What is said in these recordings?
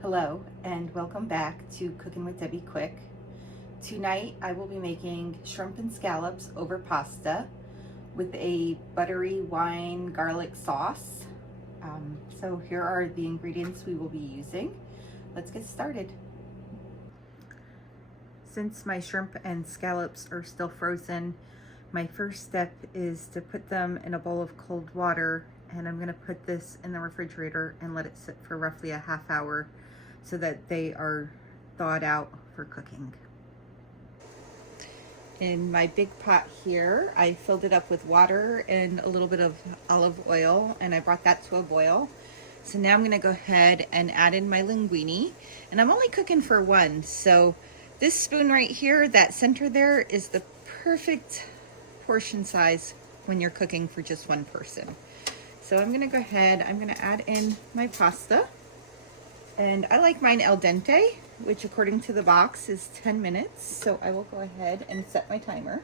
Hello and welcome back to Cooking with Debbie Quick. Tonight I will be making shrimp and scallops over pasta with a buttery wine garlic sauce. So here are the ingredients we will be using. Let's get started. Since my shrimp and scallops are still frozen, my first step is to put them in a bowl of cold water, and I'm going to put this in the refrigerator and let it sit for roughly a half hour so that they are thawed out for cooking. In my big pot here, I filled it up with water and a little bit of olive oil, and I brought that to a boil. So now I'm going to go ahead and add in my linguine, and I'm only cooking for one. So this spoon right here, that center there, is the perfect portion size when you're cooking for just one person. So I'm going to go ahead, I'm going to add in my pasta. And I like mine al dente, which according to the box is 10 minutes. So I will go ahead and set my timer.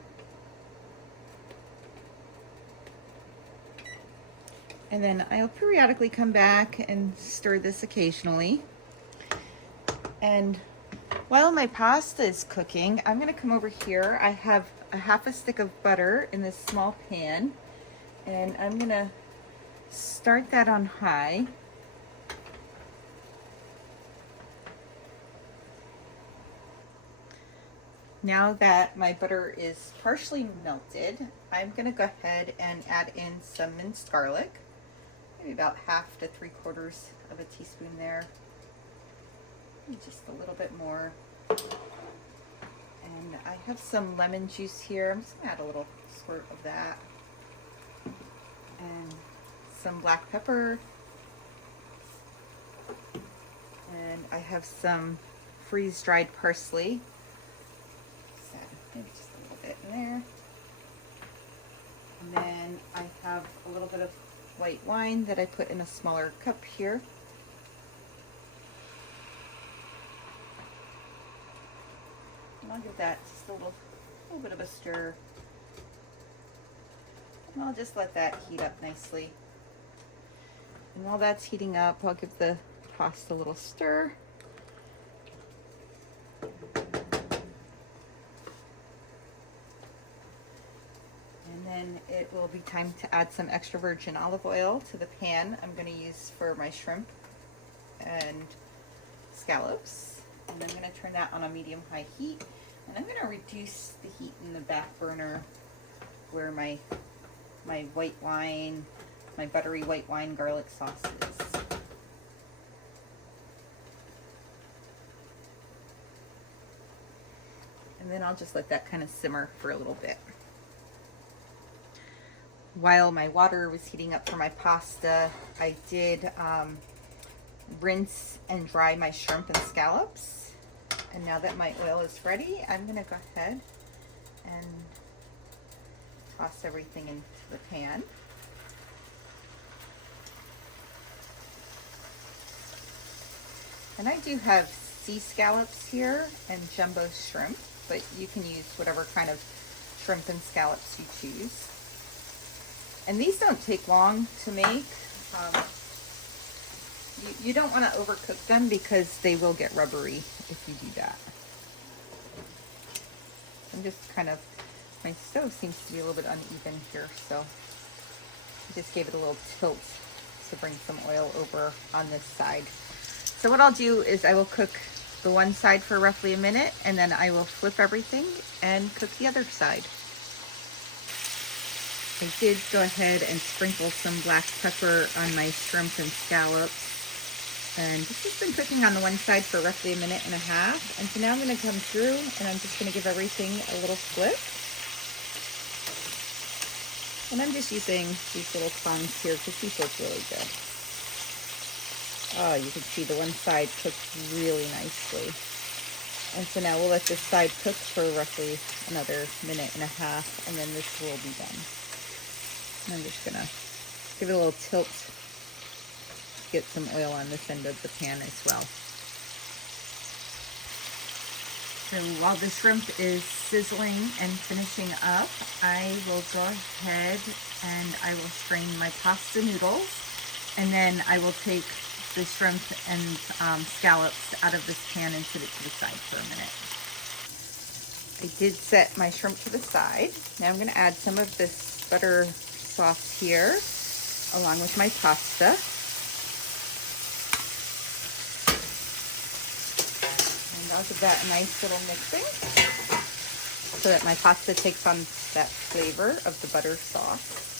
And then I'll periodically come back and stir this occasionally. And while my pasta is cooking, I'm gonna come over here. I have a half a stick of butter in this small pan, and I'm gonna start that on high. Now that my butter is partially melted, I'm going to go ahead and add in some minced garlic, maybe about 1/2 to 3/4 of a teaspoon there, maybe just a little bit more. And I have some lemon juice here. I'm just going to add a little squirt of that, and some black pepper, and I have some freeze-dried parsley. Maybe just a little bit in there. And then I have a little bit of white wine that I put in a smaller cup here. And I'll give that just a little bit of a stir. And I'll just let that heat up nicely. And while that's heating up, I'll give the pasta a little stir. Then it will be time to add some extra virgin olive oil to the pan I'm going to use for my shrimp and scallops. And I'm going to turn that on a medium-high heat. And I'm going to reduce the heat in the back burner where my white wine, my buttery white wine garlic sauce is. And then I'll just let that kind of simmer for a little bit. While my water was heating up for my pasta, I did rinse and dry my shrimp and scallops. And now that my oil is ready, I'm going to go ahead and toss everything into the pan. And I do have sea scallops here and jumbo shrimp, but you can use whatever kind of shrimp and scallops you choose. And these don't take long to make. You don't want to overcook them because they will get rubbery if you do that. I'm just my stove seems to be a little bit uneven here, so I just gave it a little tilt to bring some oil over on this side. So what I'll do is I will cook the one side for roughly a minute, and then I will flip everything and cook the other side. I did go ahead and sprinkle some black pepper on my shrimp and scallops. And this has been cooking on the one side for roughly a minute and a half. And so now I'm going to come through and I'm just going to give everything a little flip. And I'm just using these little tongs here because these look really good. Oh, you can see the one side cooked really nicely. And so now we'll let this side cook for roughly another minute and a half, and then this will be done. And I'm just gonna give it a little tilt, get some oil on this end of the pan as well. So while the shrimp is sizzling and finishing up, I will go ahead and I will strain my pasta noodles, and then I will take the shrimp and scallops out of this pan and set it to the side for a minute. I did set my shrimp to the side. Now I'm going to add some of this butter sauce here along with my pasta. And I'll give that a nice little mixing so that my pasta takes on that flavor of the butter sauce.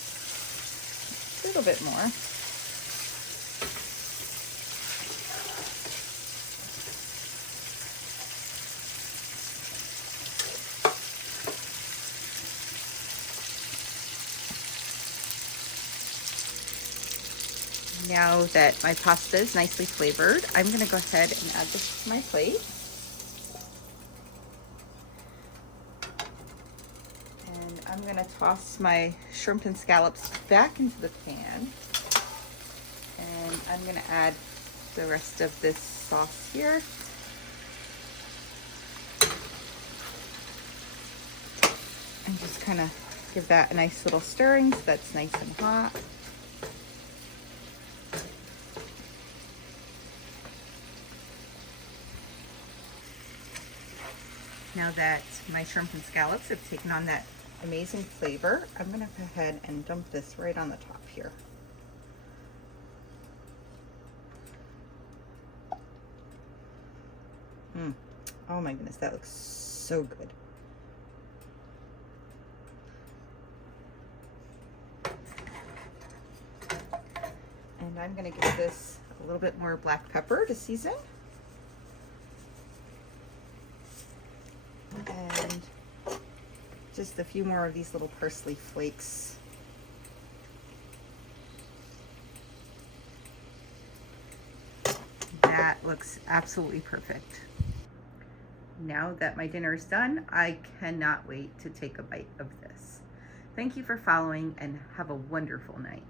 A little bit more. Now that my pasta is nicely flavored, I'm going to go ahead and add this to my plate. And I'm going to toss my shrimp and scallops back into the pan. And I'm going to add the rest of this sauce here. And just kind of give that a nice little stirring so that's nice and hot. Now that my shrimp and scallops have taken on that amazing flavor, I'm going to go ahead and dump this right on the top here. Oh my goodness, that looks so good. And I'm going to give this a little bit more black pepper to season. And just a few more of these little parsley flakes. That looks absolutely perfect. Now that my dinner is done, I cannot wait to take a bite of this. Thank you for following and have a wonderful night.